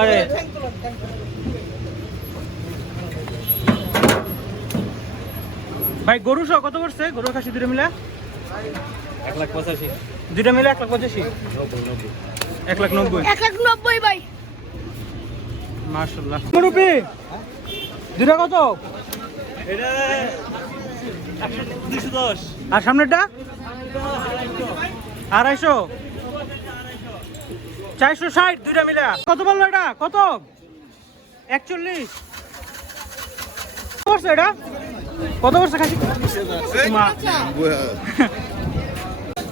আরে ভাই গরু সহ কত পড়ছে? গরু খাসি দুটো মিলে 1,85,000 দুটো মিলে 1,85,000 1,90,000 190 ভাই। মাশাআল্লাহ। মুরব্বি দুটো কত? এটা 210 আর সামনেটা 250 460 দুইটা মিলে কত বললো এটা? কত? 41 পড়ছে এটা? কত পড়ছে খাসি?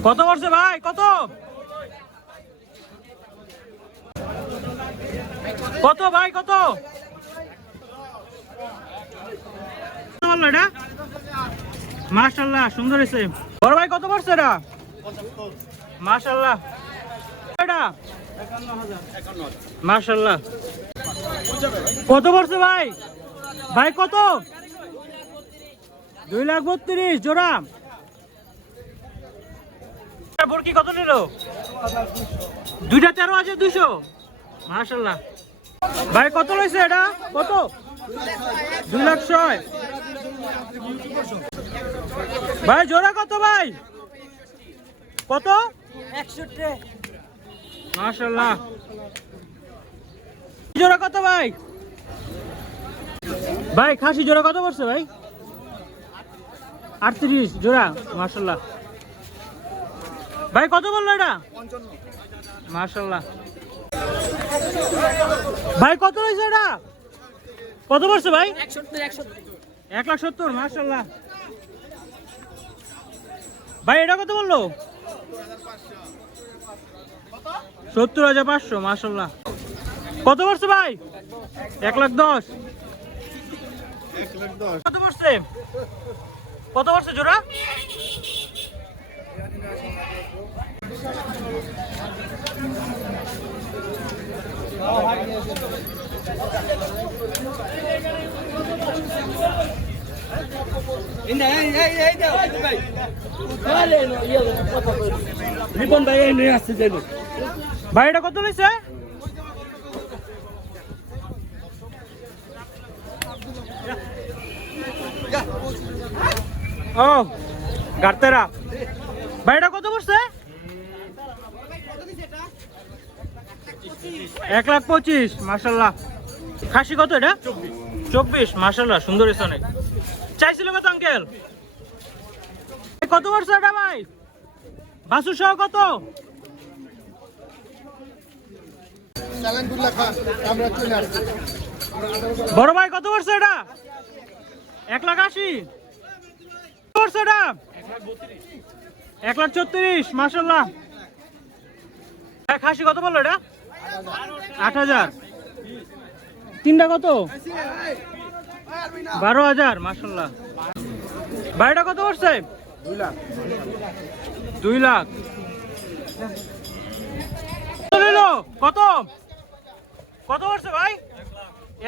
কত পড়ছে ভাই? কত কত ভাই? কত বললো এটা? মাশাআল্লাহ সুন্দর হয়েছে। বড় ভাই কত পড়ছে এটা? মাশাআল্লাহ। এটা 51,000 মাশাআল্লাহ। কত পড়ছে ভাই? ভাই কত? 2,32,000 জোড়া। বরকি কত নিল? দুইটা 13,200 মাশাআল্লাহ। ভাই কত লইছে এটা? কত? 2,06,000 ভাই জোড়া কত ভাই? কত? 61 মাশাআল্লাহ। জোড়া কত ভাই? ভাই খাসি জোড়া কত পড়ছে ভাই? 38 জোড়া মাশাআল্লাহ। ভাই কত বললো এটা? 55 মাশাআল্লাহ। ভাই কত হয়েছে এটা? কত পড়ছে ভাই? 1,70 মাশাআল্লাহ। ভাই এটা কত বললো? 70,500 মাশাআল্লাহ। কত পড়ছে ভাই? 1,10,000 কত পড়ছে? কত পড়ছে জোড়া? ভাই এটা কত লইছে? ও গার্তেরা। ভাই এটা কত পড়ছে? 1,25,000 মাশাআল্লাহ। খাসি কত এটা? 24 মাশাআল্লাহ সুন্দর হয়েছে অনেক। চাইছিল কত আঙ্কেল? কত পড়ছে এটা ভাই? বাসু সহ কত? বড় ভাই কত পড়ছে এটা? 1,80,000 পড়ছে এটা? 1,34,000 মাশাআল্লাহ। খাসি কত বললো এটা? 8,000 তিনটা কত? 12,000 মাশাআল্লাহ। ভাইটা কত পড়ছে? 2 লাখ কত? কত পড়ছে ভাই?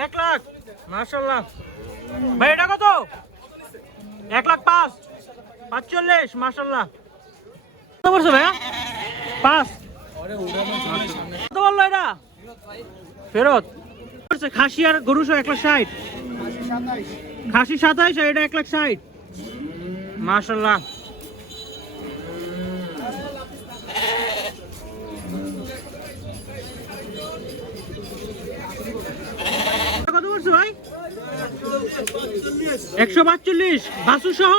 1 লাখ মাশাআল্লাহ। ভাই এটা কত? 1,05,000 45 মাশাআল্লাহ। কত পড়ছে ভাইয়া? 5 কত বললো এটা? ফেরত পড়ছে। খাসি আর গরু সহ 1,60,000 খাসি 27 আর এটা 1,60,000 মাশাআল্লাহ। কত পড়ছে ভাই? 145 বাসু সহ